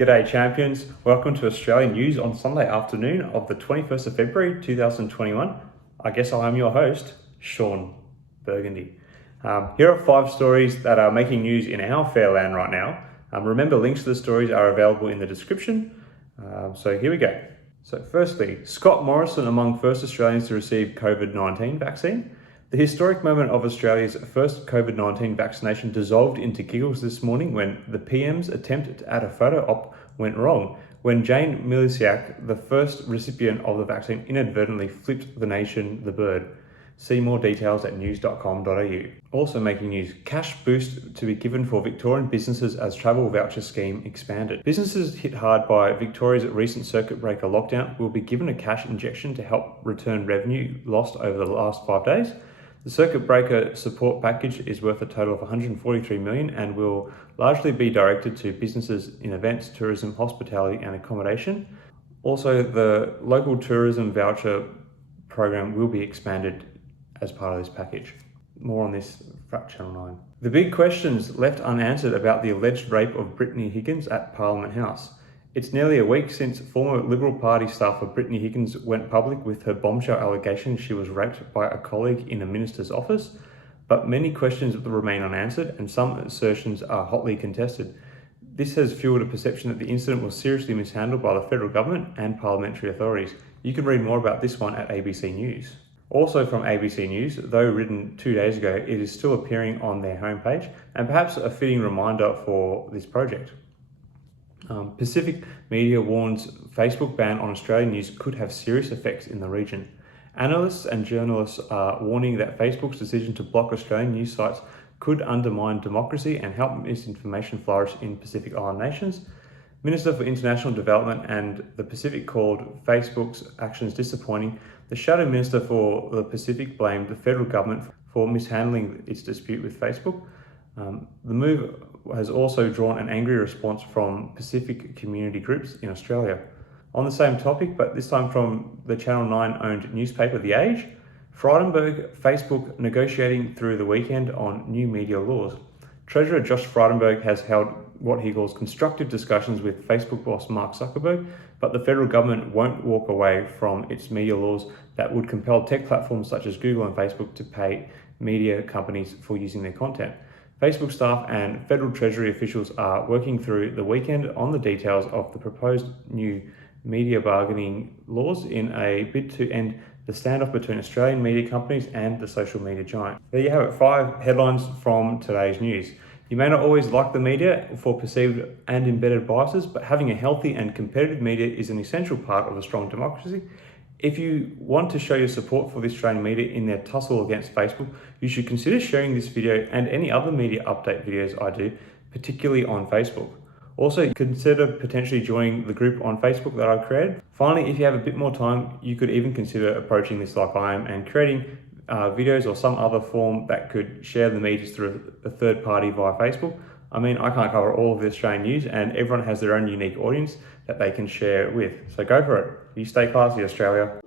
G'day champions, welcome to Australian News on Sunday afternoon of the 21st of February 2021. I guess I am your host, Sean Burgundy. Here are 5 stories that are making news in our fair land right now. Remember, links to the stories are available in the description. So here we go. So firstly, Scott Morrison among first Australians to receive COVID-19 vaccine. The historic moment of Australia's first COVID-19 vaccination dissolved into giggles this morning when the PM's attempt to add a photo op went wrong, when Jane Miliciak, the first recipient of the vaccine, inadvertently flipped the nation the bird. See more details at news.com.au. Also making news, cash boost to be given for Victorian businesses as travel voucher scheme expanded. Businesses hit hard by Victoria's recent circuit breaker lockdown will be given a cash injection to help return revenue lost over the last 5 days. The circuit breaker support package is worth a total of $143 million and will largely be directed to businesses in events, tourism, hospitality and accommodation. Also, the local tourism voucher program will be expanded as part of this package. More on this at Channel 9. The big questions left unanswered about the alleged rape of Brittany Higgins at Parliament House. It's nearly a week since former Liberal Party staffer Brittany Higgins went public with her bombshell allegation she was raped by a colleague in a minister's office, but many questions remain unanswered and some assertions are hotly contested. This has fueled a perception that the incident was seriously mishandled by the federal government and parliamentary authorities. You can read more about this one at ABC News. Also from ABC News, though written 2 days ago, it is still appearing on their homepage and perhaps a fitting reminder for this project. Pacific Media warns Facebook ban on Australian news could have serious effects in the region. Analysts and journalists are warning that Facebook's decision to block Australian news sites could undermine democracy and help misinformation flourish in Pacific Island nations. Minister for International Development and the Pacific called Facebook's actions disappointing. The Shadow Minister for the Pacific blamed the federal government for mishandling its dispute with Facebook. The move has also drawn an angry response from Pacific community groups in Australia. On the same topic, but this time from the Channel 9 owned newspaper The Age, Frydenberg, Facebook negotiating through the weekend on new media laws. Treasurer Josh Frydenberg has held what he calls constructive discussions with Facebook boss Mark Zuckerberg, but the federal government won't walk away from its media laws that would compel tech platforms such as Google and Facebook to pay media companies for using their content. Facebook staff and federal treasury officials are working through the weekend on the details of the proposed new media bargaining laws in a bid to end the standoff between Australian media companies and the social media giant. There you have it, 5 headlines from today's news. You may not always like the media for perceived and embedded biases, but having a healthy and competitive media is an essential part of a strong democracy. If you want to show your support for the Australian media in their tussle against Facebook, you should consider sharing this video and any other media update videos I do, particularly on Facebook. Also, consider potentially joining the group on Facebook that I've created. Finally, if you have a bit more time, you could even consider approaching this like I am and creating videos or some other form that could share the media through a third party via Facebook. I mean, I can't cover all of the Australian news and everyone has their own unique audience that they can share with. So go for it. You stay classy, Australia.